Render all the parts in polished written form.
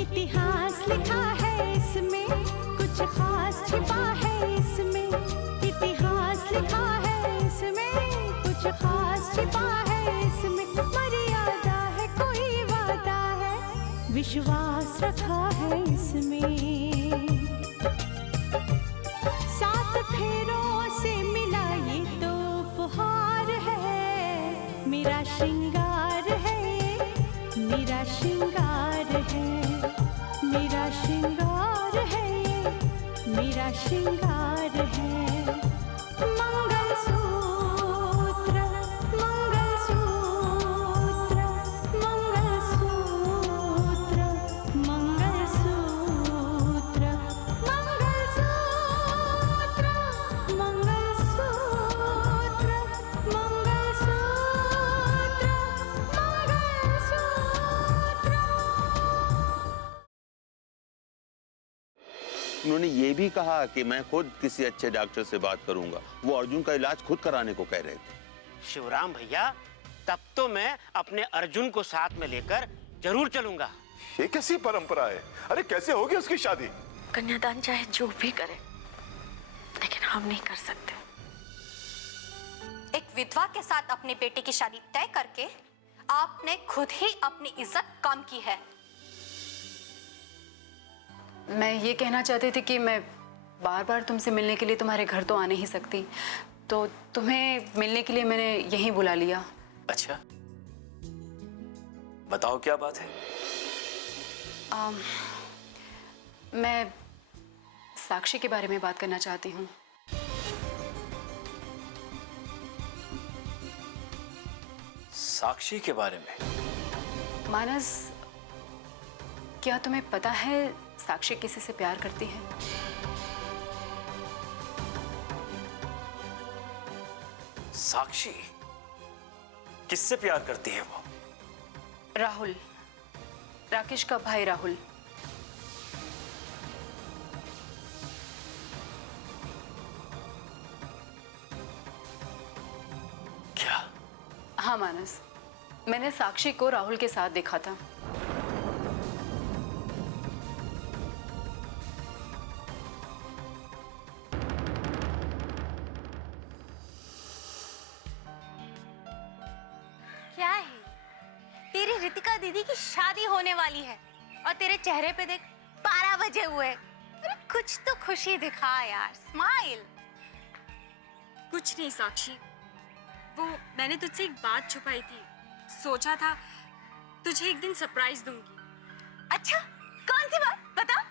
इतिहास लिखा है इसमें, कुछ खास छिपा है इसमें। इतिहास लिखा है इसमें, कुछ खास छिपा है इसमें। मर्यादा है, कोई वादा है, विश्वास रखा है इसमें। सात फेरों से मिला ये तो उपहार है, मेरा श्रृंगार है, मेरा श्रृंगार है, मेरा श्रृंगार है, मेरा श्रृंगार है। मंगलसूत्र, मंगलसूत्र, मंगलसूत्र, मंगलसूत्र, मंगलसूत्र, मंगलसूत्र, उन्होंने ये भी कहा कि मैं खुद किसी अच्छे डॉक्टर से बात करूंगा। वो अर्जुन का इलाज खुद कराने को कह रहे थे। शिवराम भैया, तब तो मैं अपने अर्जुन को साथ में लेकर जरूर चलूंगा। ये कैसी परंपरा है? अरे कैसे होगी उसकी शादी? कन्यादान चाहे जो भी करे, लेकिन हम नहीं कर सकते। एक विधवा के साथ अपने बेटे की शादी तय करके आपने खुद ही अपनी इज्जत कम की है। मैं ये कहना चाहती थी कि मैं बार बार तुमसे मिलने के लिए तुम्हारे घर तो आ नहीं सकती, तो तुम्हें मिलने के लिए मैंने यहीं बुला लिया। अच्छा, बताओ क्या बात है? मैं साक्षी के बारे में बात करना चाहती हूँ। साक्षी के बारे में? मानस, क्या तुम्हें पता है साक्षी किसी से प्यार करती है? साक्षी किससे प्यार करती है वो? राहुल, राकेश का भाई राहुल। क्या? हाँ मानस, मैंने साक्षी को राहुल के साथ देखा था। क्या है? तेरी रितिका दीदी की शादी होने वाली है और तेरे चेहरे पे देख 12 बजे हुए। अरे कुछ तो खुशी दिखा यार, स्माइल। कुछ नहीं साक्षी, वो मैंने तुझसे एक बात छुपाई थी। सोचा था तुझे एक दिन सरप्राइज दूंगी। अच्छा, कौन सी बात? बता।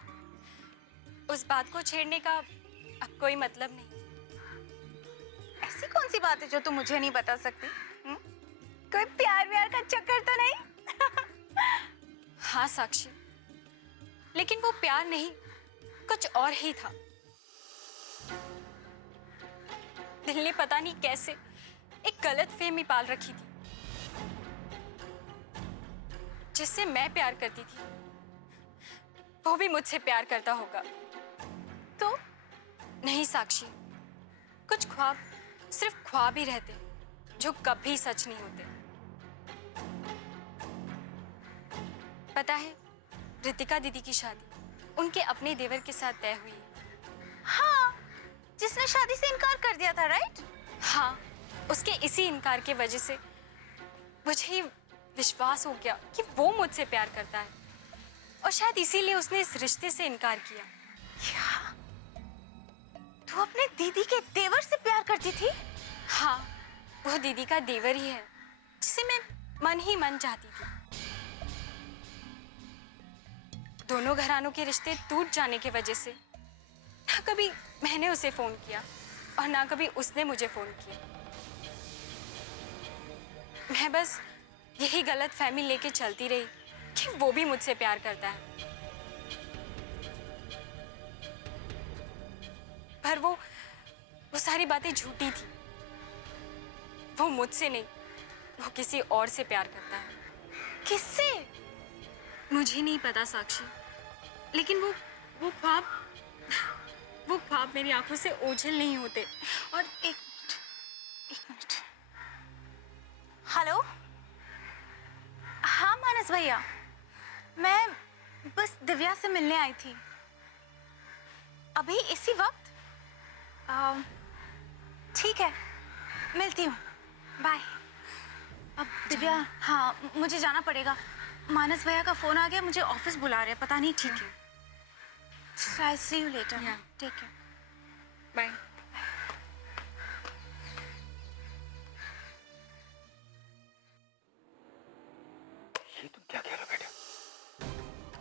उस बात को छेड़ने का अब कोई मतलब नहीं। ऐसी कौन सी बात है जो तू मुझे नहीं बता सकती? कोई प्यार व्यार का चक्कर तो नहीं? हाँ साक्षी, लेकिन वो प्यार नहीं, कुछ और ही था। दिल ने पता नहीं कैसे एक गलत फहमी पाल रखी थी। जिससे मैं प्यार करती थी वो भी मुझसे प्यार करता होगा। तो नहीं साक्षी, कुछ ख्वाब सिर्फ ख्वाब ही रहते जो कभी सच नहीं होते। पता है, रितिका दीदी की शादी उनके अपने देवर के साथ तय हुई है। हाँ, जिसने शादी से इनकार कर दिया था, राइट? हाँ, उसके इसी इनकार की वजह से मुझे ही विश्वास हो गया कि वो मुझसे प्यार करता है और शायद इसीलिए उसने इस रिश्ते से इनकार किया। क्या? तू अपने दीदी के देवर से प्यार करती थी? हाँ, वो दीदी का देवर ही है जिसे मैं मन ही मन चाहती थी। दोनों घरानों के रिश्ते टूट जाने की वजह से ना कभी मैंने उसे फोन किया और ना कभी उसने मुझे फोन किया। मैं बस यही गलत फहमी लेके चलती रही कि वो भी मुझसे प्यार करता है। पर वो सारी बातें झूठी थी। वो मुझसे नहीं, वो किसी और से प्यार करता है। किससे? मुझे नहीं पता साक्षी, लेकिन वो ख्वाब मेरी आंखों से ओझल नहीं होते। और एक मिनट। हेलो? हाँ मानस भैया, मैं बस दिव्या से मिलने आई थी, अभी इसी वक्त। ठीक है, मिलती हूँ, बाय। अब दिव्या, हाँ मुझे जाना पड़ेगा, मानस भैया का फोन आ गया, मुझे ऑफिस बुला रहे हैं, पता नहीं। ठीक है, I'll see you later. Yeah. Take care. Bye. ये तुम क्या कह रहे हो बेटा?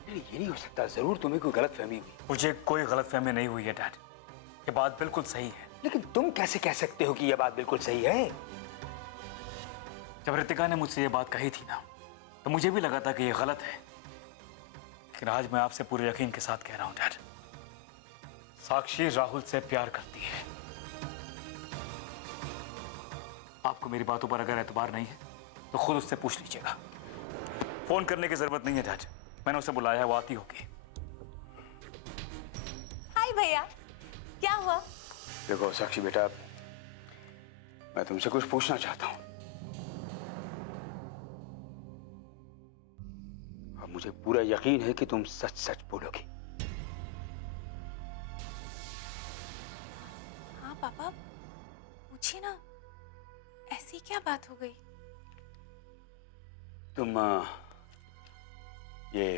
नहीं, ये नहीं हो सकता, जरूर तुम्हें कोई गलतफहमी हुई। मुझे कोई गलतफहमी नहीं हुई है डैड, ये बात बिल्कुल सही है। लेकिन तुम कैसे कह सकते हो कि यह बात बिल्कुल सही है? जब रितिका ने मुझसे ये बात कही थी ना, तो मुझे भी लगा था कि ये गलत है, लेकिन आज मैं आपसे पूरे यकीन के साथ कह रहा हूं डैड, साक्षी राहुल से प्यार करती है। आपको मेरी बातों पर अगर एतबार नहीं है तो खुद उससे पूछ लीजिएगा। फोन करने की जरूरत नहीं है डैड, मैंने उसे बुलाया है, वो आती होगी। हाय भैया, क्या हुआ? देखो साक्षी बेटा, मैं तुमसे कुछ पूछना चाहता हूं। अब मुझे पूरा यकीन है कि तुम सच सच बोलोगी। हाँ पापा, पूछिए ना, ऐसी क्या बात हो गई? तुम ये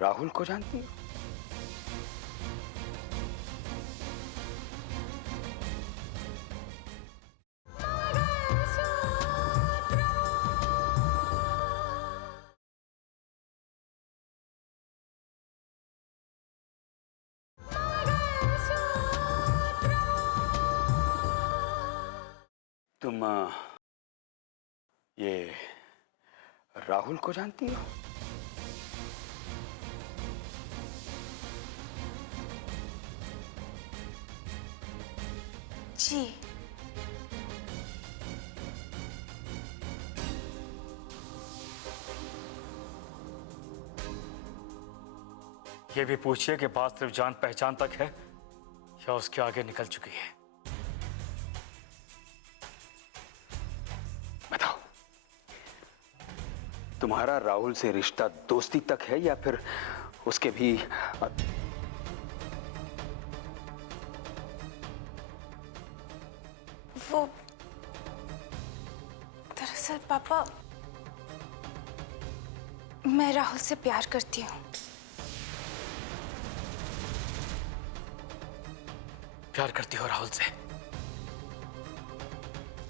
राहुल को जानती हो? तुम ये राहुल को जानती हो? जी। ये भी पूछिए कि बात सिर्फ जान पहचान तक है या उसके आगे निकल चुकी है। बताओ, तुम्हारा राहुल से रिश्ता दोस्ती तक है या फिर उसके भी वो दरअसल पापा, मैं राहुल से प्यार करती हूँ। प्यार करती हो राहुल से?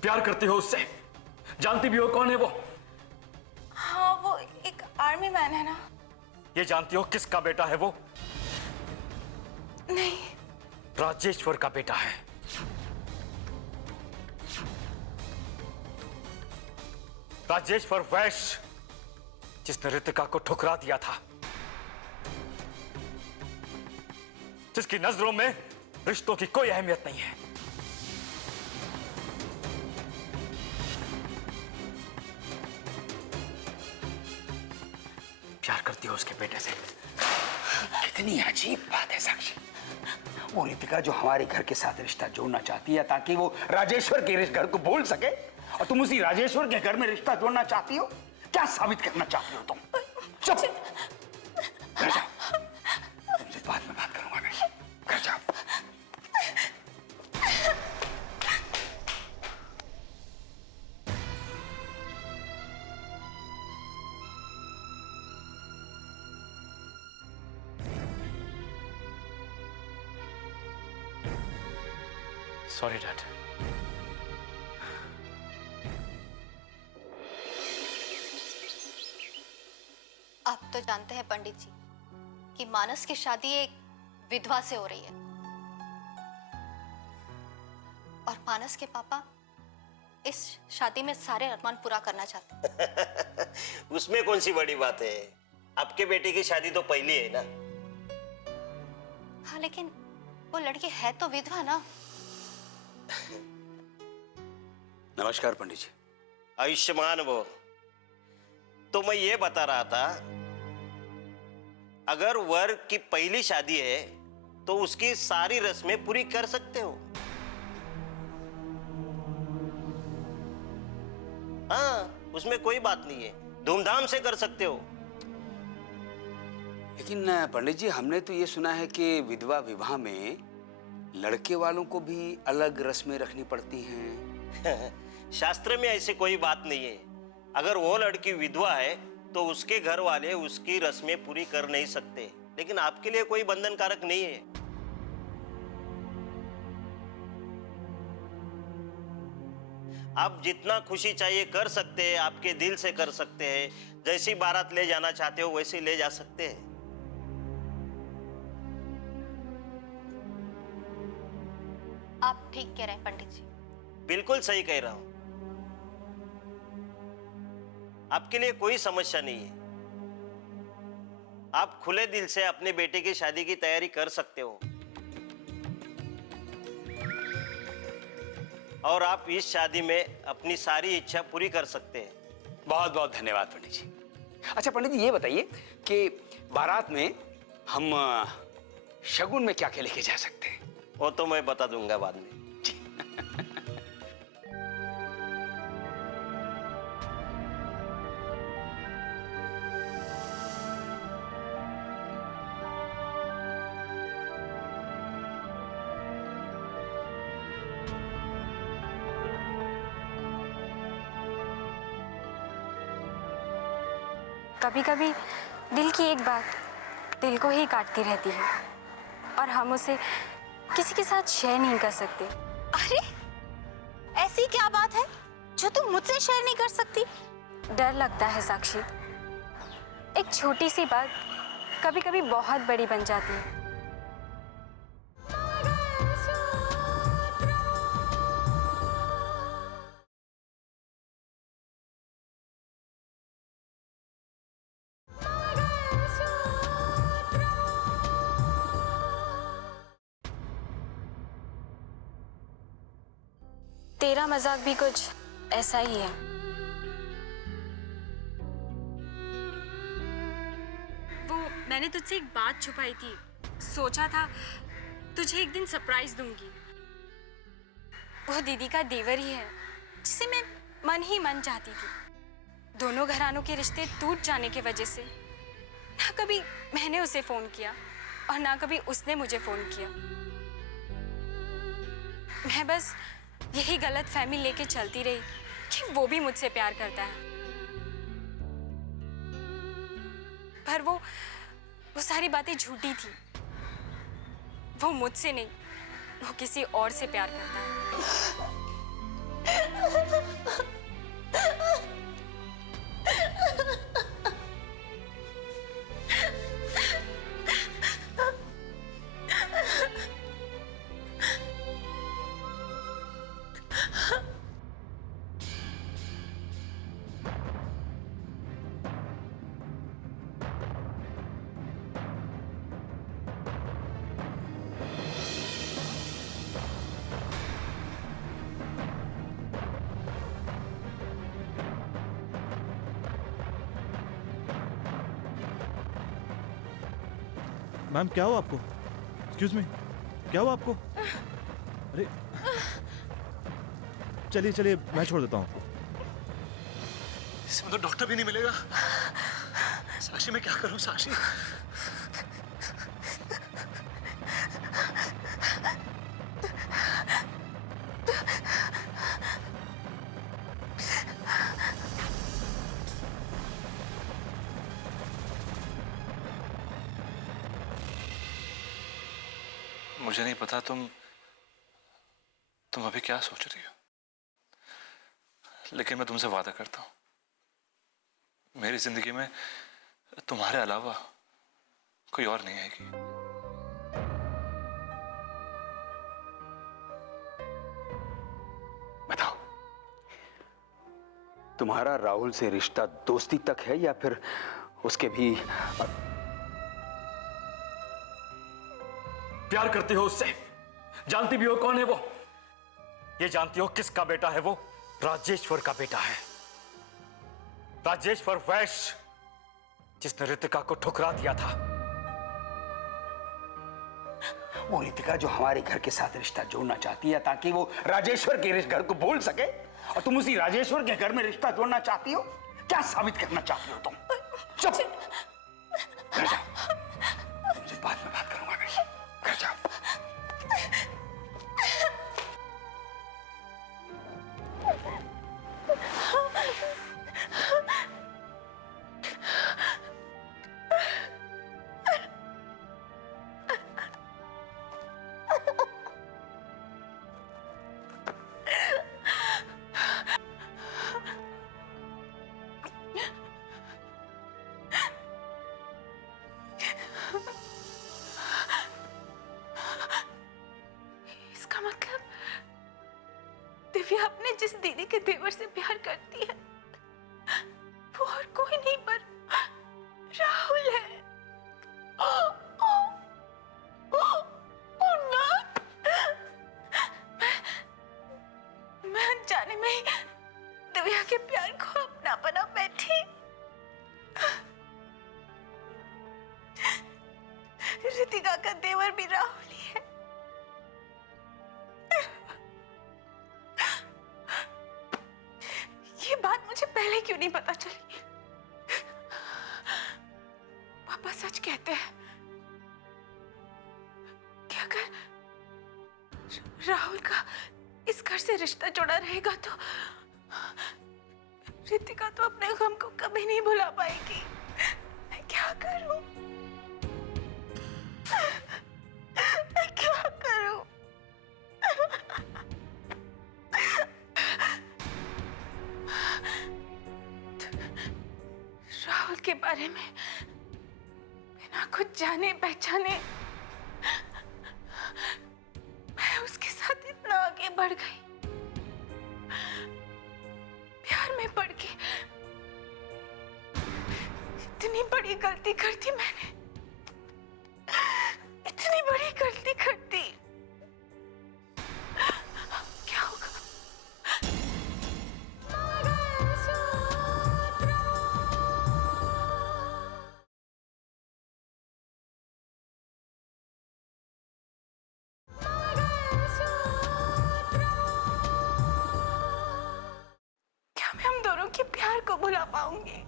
प्यार करती हो उससे? जानती भी हो कौन है वो? हाँ, वो एक आर्मी मैन है ना। ये जानती हो किसका बेटा है वो? नहीं। राजेश्वर का बेटा है। राजेश्वर वैश्य, जिसने रितिका को ठुकरा दिया था, जिसकी नजरों में रिश्तों की कोई अहमियत नहीं है। प्यार करती हो उसके बेटे से? कितनी अजीब बात है साक्षी। वो रितिका जो हमारे घर के साथ रिश्ता जोड़ना चाहती है ताकि वो राजेश्वर के घर को बोल सके, और तुम उसी राजेश्वर के घर में रिश्ता जोड़ना चाहती हो। क्या साबित करना चाहती हो तुम? चुप, घर जाओ, तुमसे बाद में बात करूंगा मैं। घर जाओ। Sorry dad. आप तो जानते हैं पंडित जी कि मानस की शादी एक विधवा से हो रही है, और मानस के पापा इस शादी में सारे अरमान पूरा करना चाहते हैं। उसमें कौन सी बड़ी बात है? आपके बेटे की शादी तो पहली है ना। हाँ, लेकिन वो लड़की है तो विधवा ना। नमस्कार पंडित जी। आयुष्मान वो। तो मैं ये बता रहा था, अगर वर की पहली शादी है तो उसकी सारी रस्में पूरी कर सकते हो। हाँ, उसमें कोई बात नहीं है, धूमधाम से कर सकते हो। लेकिन पंडित जी, हमने तो ये सुना है कि विधवा विवाह में लड़के वालों को भी अलग रस्में रखनी पड़ती हैं। शास्त्र में ऐसी कोई बात नहीं है। अगर वो लड़की विधवा है तो उसके घर वाले उसकी रस्में पूरी कर नहीं सकते, लेकिन आपके लिए कोई बंधनकारक नहीं है। आप जितना खुशी चाहिए कर सकते हैं, आपके दिल से कर सकते हैं। जैसी बारात ले जाना चाहते हो वैसी ले जा सकते हैं। आप ठीक कह रहे हैं पंडित जी। बिल्कुल सही कह रहा हूं। आपके लिए कोई समस्या नहीं है। आप खुले दिल से अपने बेटे की शादी की तैयारी कर सकते हो और आप इस शादी में अपनी सारी इच्छा पूरी कर सकते हैं। बहुत बहुत धन्यवाद पंडित जी। अच्छा पंडित जी, ये बताइए कि बारात में हम शगुन में क्या क्या लेके जा सकते हैं? वो तो मैं बता दूंगा बाद में। कभी कभी दिल की एक बात दिल को ही काटती रहती है और हम उसे किसी के साथ शेयर नहीं कर सकते। अरे ऐसी क्या बात है जो तुम मुझसे शेयर नहीं कर सकती? डर लगता है साक्षी। एक छोटी सी बात कभी कभी बहुत बड़ी बन जाती है। तेरा मजाक भी कुछ ऐसा ही है। वो मैंने तुझसे एक बात छुपाई थी। सोचा था तुझे एक दिन सरप्राइज दूंगी। वो दीदी का देवर ही है जिसे मैं मन ही मन चाहती थी। दोनों घरानों के रिश्ते टूट जाने की वजह से ना कभी मैंने उसे फोन किया और ना कभी उसने मुझे फोन किया। मैं बस यही गलत फहमी लेके चलती रही कि वो भी मुझसे प्यार करता है। पर वो सारी बातें झूठी थी। वो मुझसे नहीं, वो किसी और से प्यार करता है। मैम, क्या हुआ आपको? एक्सक्यूज मी, क्या हुआ आपको? अरे चलिए चलिए, मैं छोड़ देता हूँ। इसमें तो डॉक्टर भी नहीं मिलेगा। साक्षी, मैं क्या करूं साक्षी? मुझे नहीं पता तुम अभी क्या सोच रही हो, लेकिन मैं तुमसे वादा करता हूं, मेरी जिंदगी में तुम्हारे अलावा कोई और नहीं आएगी। बताओ, तुम्हारा राहुल से रिश्ता दोस्ती तक है या फिर उसके भी प्यार करती हो उससे? जानती भी हो कौन है वो? ये जानती हो किसका बेटा है वो? राजेश्वर का बेटा है। राजेश्वर वैश्य, जिसने रितिका को ठुकरा दिया था। वो रितिका जो हमारे घर के साथ रिश्ता जोड़ना चाहती है ताकि वो राजेश्वर के घर को बोल सके, और तुम उसी राजेश्वर के घर में रिश्ता जोड़ना चाहती हो। क्या साबित करना चाहती हो तुम? चुप! बाद में बात करूंगा मैं। घर जाओ। इसका मतलब दिव्या अपने जिस दीदी के देवर से प्यार करती है वो और कोई नहीं पर राहुल है। और मैं अनजाने में ही दिव्या के प्यार को अपना बना बैठी। रितिका का देवर भी राहुल ही है। ये बात मुझे पहले क्यों नहीं पता चली? पापा सच कहते हैं कि अगर राहुल का इस घर से रिश्ता जुड़ा रहेगा तो रितिका तो अपने गम को कभी नहीं भुला पाएगी। मैं क्या करूं? मैं क्या करूं? राहुल के बारे में बिना कुछ जाने पहचाने मैं उसके साथ इतना आगे बढ़ गई। प्यार में पड़ के इतनी बड़ी गलती कर दी मैंने। इतनी बड़ी गलती कर दी। क्या होगा? क्या मैं हम दोनों के प्यार को भुला पाऊंगी?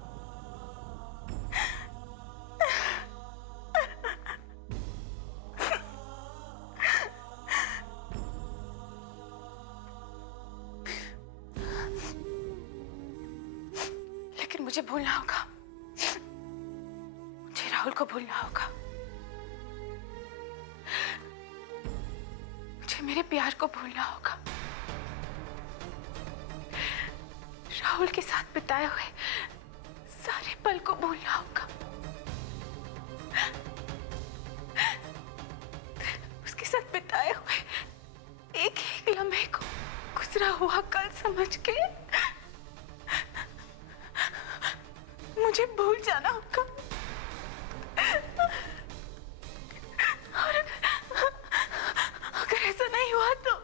लेकिन मुझे भूलना होगा। मुझे राहुल को भूलना होगा। मुझे मेरे प्यार को भूलना होगा। राहुल के साथ बिताए हुए सारे पल को भूलना होगा। उसके साथ बिताए हुए एक एक लम्हे को गुजरा हुआ कल समझ के मुझे भूल जाना होगा। और अगर ऐसा नहीं हुआ तो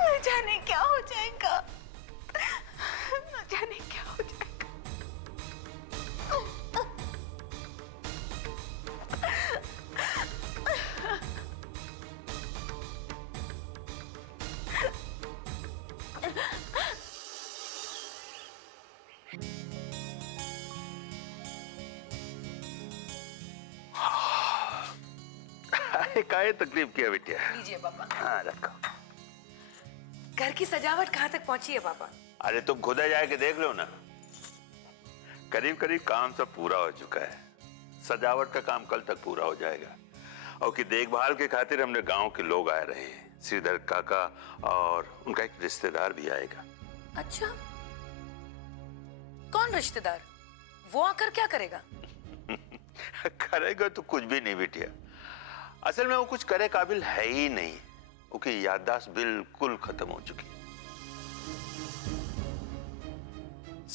न जाने क्या हो जाएगा। न जाने क्या हो जाएगा। काहे तकलीफ किया बिटिया? लीजिए पापा। हाँ रखो। घर की सजावट कहाँ तक पहुंची है पापा? अरे तुम खुद जाके देख लो ना। करीब करीब काम सब पूरा हो चुका है। सजावट का काम कल तक पूरा हो जाएगा। और की देखभाल के खातिर हमने गांव के लोग आए रहे हैं। श्रीधर काका और उनका एक रिश्तेदार भी आएगा। अच्छा, कौन रिश्तेदार? वो आकर क्या करेगा? करेगा तो कुछ भी नहीं बिटिया। असल में वो कुछ करे काबिल है ही नहीं। उसकी याददाश्त बिल्कुल खत्म हो चुकी।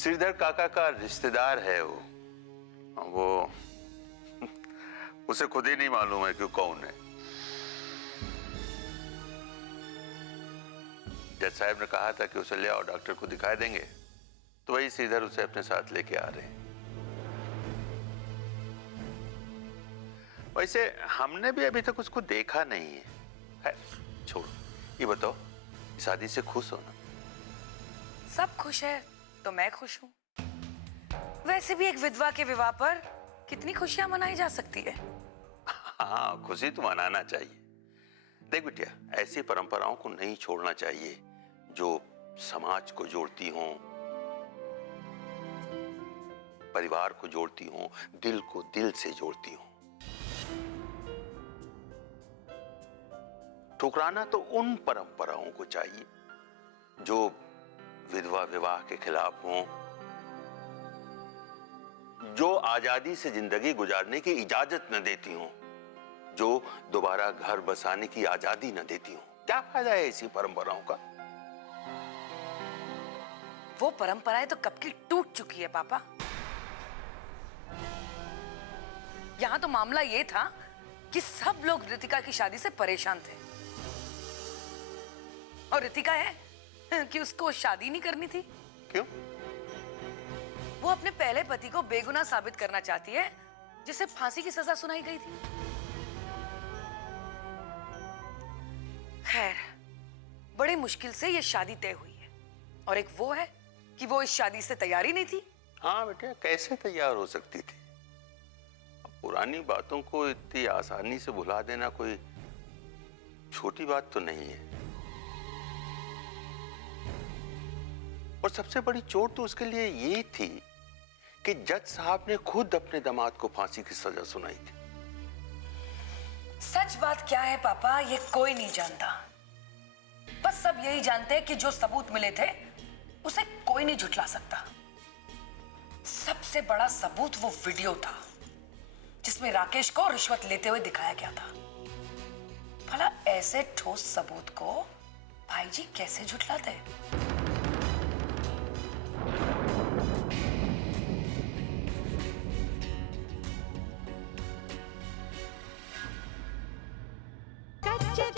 श्रीधर काका का रिश्तेदार है वो उसे खुद ही नहीं मालूम है कि कौन है। जज साहब ने कहा था कि उसे ले आओ, डॉक्टर को दिखा देंगे, तो वही श्रीधर उसे अपने साथ लेके आ रहे हैं। वैसे हमने भी अभी तक उसको देखा नहीं है। छोड़ो, ये बताओ, शादी से खुश हो ना? सब खुश है तो मैं खुश हूँ। वैसे भी एक विधवा के विवाह पर कितनी खुशियां मनाई जा सकती है। हाँ, खुशी तो मनाना चाहिए। देख बिटिया, ऐसी परंपराओं को नहीं छोड़ना चाहिए जो समाज को जोड़ती हों, परिवार को जोड़ती हों, दिल को दिल से जोड़ती हों। ठुकराना तो उन परंपराओं को चाहिए जो विधवा विवाह के खिलाफ हों, जो आजादी से जिंदगी गुजारने की इजाजत न देती हों, जो दोबारा घर बसाने की आजादी न देती हों। क्या फायदा है ऐसी परंपराओं का? वो परंपराएं तो कब की टूट चुकी है पापा। यहाँ तो मामला ये था कि सब लोग रितिका की शादी से परेशान थे और रितिका है कि उसको शादी नहीं करनी थी। क्यों? वो अपने पहले पति को बेगुनाह साबित करना चाहती है जिसे फांसी की सजा सुनाई गई थी। खैर, बड़ी मुश्किल से ये शादी तय हुई है और एक वो है कि वो इस शादी से तैयार ही नहीं थी। हाँ बेटे, कैसे तैयार हो सकती थी? अब पुरानी बातों को इतनी आसानी से भुला देना कोई छोटी बात तो नहीं है। और सबसे बड़ी चोट तो उसके लिए ये थी कि जज साहब ने खुद अपने दामाद को फांसी की सजा सुनाई थी। सच बात क्या है पापा, ये कोई नहीं जानता। बस सब यही जानते हैं कि जो सबूत मिले थे उसे कोई नहीं झुठला सकता। सबसे बड़ा सबूत वो वीडियो था जिसमें राकेश को रिश्वत लेते हुए दिखाया गया था। भला ऐसे ठोस सबूत को भाई जी कैसे झुठलाते? कच्चे